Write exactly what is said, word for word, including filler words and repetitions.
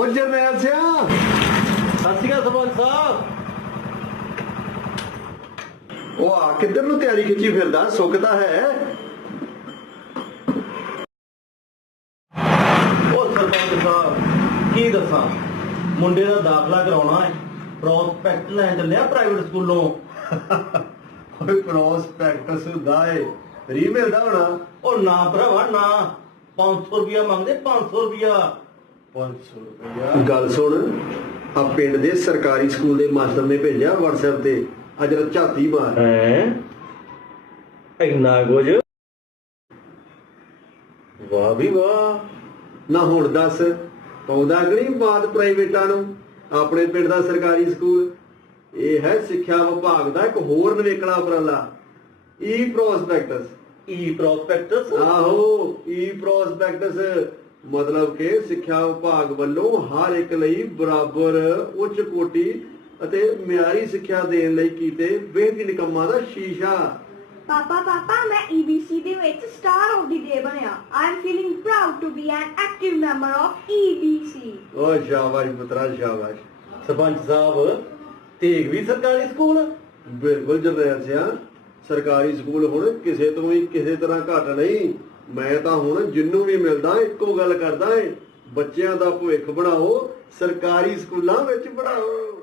ਉਹ ਜਰਨੈਲ ਸਿਆ ਸਤਿ ਸ਼੍ਰੀ ਅਕਾਲ ਸਰਪੰਚ ਸਾਹਿਬ। ਉਹ ਆ ਕਿੱਧਰ ਨੂੰ ਤਿਆਰੀ ਖਿੱਚੀ ਫਿਰਦਾ, ਸੁੱਕ ਤਾਂ ਹੈ। ਉਹ ਸਰਪੰਚ ਸਾਹਿਬ ਕੀ ਦੱਸਾਂ, ਮੁੰਡੇ ਦਾ ਦਾਖਲਾ ਕਰਾਉਣਾ ਹੈ, ਪ੍ਰੋਸਪੈਕਟ ਲੈਣ ਚੱਲਿਆ ਪ੍ਰਾਈਵੇਟ ਸਕੂਲੋਂ। ਓਏ ਪ੍ਰੋਸਪੈਕਟਸ ਹੁੰਦਾ ਏ, ਫਰੀ ਮਿਲਦਾ ਹੋਣਾ। ਉਹ ਨਾ ਭਰਾਵਾ ਨਾ, ਪੰਜ ਸੌ ਰੁਪਇਆ ਮੰਗਦੇ, ਪੰਜ ਸੌ ਰੁਪਇਆ। ਪੰਜ ਸੌ ਰੁਪਇਆ ਗੱਲ ਸੁਣ, ਆ ਪਿੰਡ ਦੇ ਸਰਕਾਰੀ ਸਕੂਲ ਦੇ ਮਾਸਟਰ ਨੇ ਭੇਜਿਆ WhatsApp ਤੇ, ਅੱਜ ਝਾਤੀ ਮਾਰ। ਹੈ ਇੰਨਾ ਕੁਝ? ਵਾਹ ਵੀ ਵਾਹ। ਨਾ ਹੁਣ ਦੱਸ, ਪਾਉਂਦਾ ਕਿ ਨਹੀਂ ਬਾਤ ਪ੍ਰਾਈਵੇਟਾਂ ਨੂੰ? ਆਪਣੇ ਪਿੰਡ ਦਾ ਸਰਕਾਰੀ ਸਕੂਲ ਇਹ ਹੈ ਸਿੱਖਿਆ ਵਿਭਾਗ ਦਾ ਇੱਕ ਹੋਰ ਨਵੇਕਲਾ ਉਪਰਾਲਾ, ਈ ਪ੍ਰੋਸਪੈਕਟਸ। ਈ ਪ੍ਰੋਸਪੈਕਟਸ? ਆਹੋ, ਈ ਪ੍ਰੋਸਪੈਕਟਸ ਮਤਲਬ ਕਿ ਸਿੱਖਿਆ ਵਿਭਾਗ ਵੱਲੋਂ ਹਰ ਇੱਕ ਲਈ ਬਰਾਬਰ ਉੱਚ ਕੋਟੀ ਅਤੇ ਮਿਆਰੀ ਸਿੱਖਿਆ ਦੇਣ ਲਈ ਕੀਤੇ ਬਿਹਤਰੀਨ ਕੰਮਾਂ ਦਾ ਸ਼ੀਸ਼ਾ। ਪਾਪਾ ਪਾਪਾ ਮੈਂ E B C ਦੇ ਵਿੱਚ ਸਟਾਰ ਆਫ ਦੀ ਡੇ ਬਣਿਆ। I am feeling proud to be an active member of E B C। ਓ ਸ਼ਾਬਾਸ਼ ਪੁੱਤਰਾ ਸ਼ਾਬਾਸ਼। ਸਰਪੰਚ ਸਾਹਿਬ ਤੇਗ ਵੀ ਸਰਕਾਰੀ ਸਕੂਲ? ਬਿਲਕੁਲ ਜਰਨੈਲ ਸਿਆ, ਸਰਕਾਰੀ ਸਕੂਲ ਹੁਣ ਕਿਸੇ ਤੋਂ ਵੀ ਕਿਸੇ ਤਰ੍ਹਾਂ ਘੱਟ ਨਹੀਂ। ਮੈਂ ਤਾਂ ਹੁਣ ਜਿੰਨੂੰ ਵੀ ਮਿਲਦਾ ਇੱਕੋ ਗੱਲ ਕਰਦਾ ਏ, ਬੱਚਿਆਂ ਦਾ ਭਵਿੱਖ ਬਣਾਓ, ਸਰਕਾਰੀ ਸਕੂਲਾਂ ਵਿੱਚ ਪੜਾਓ।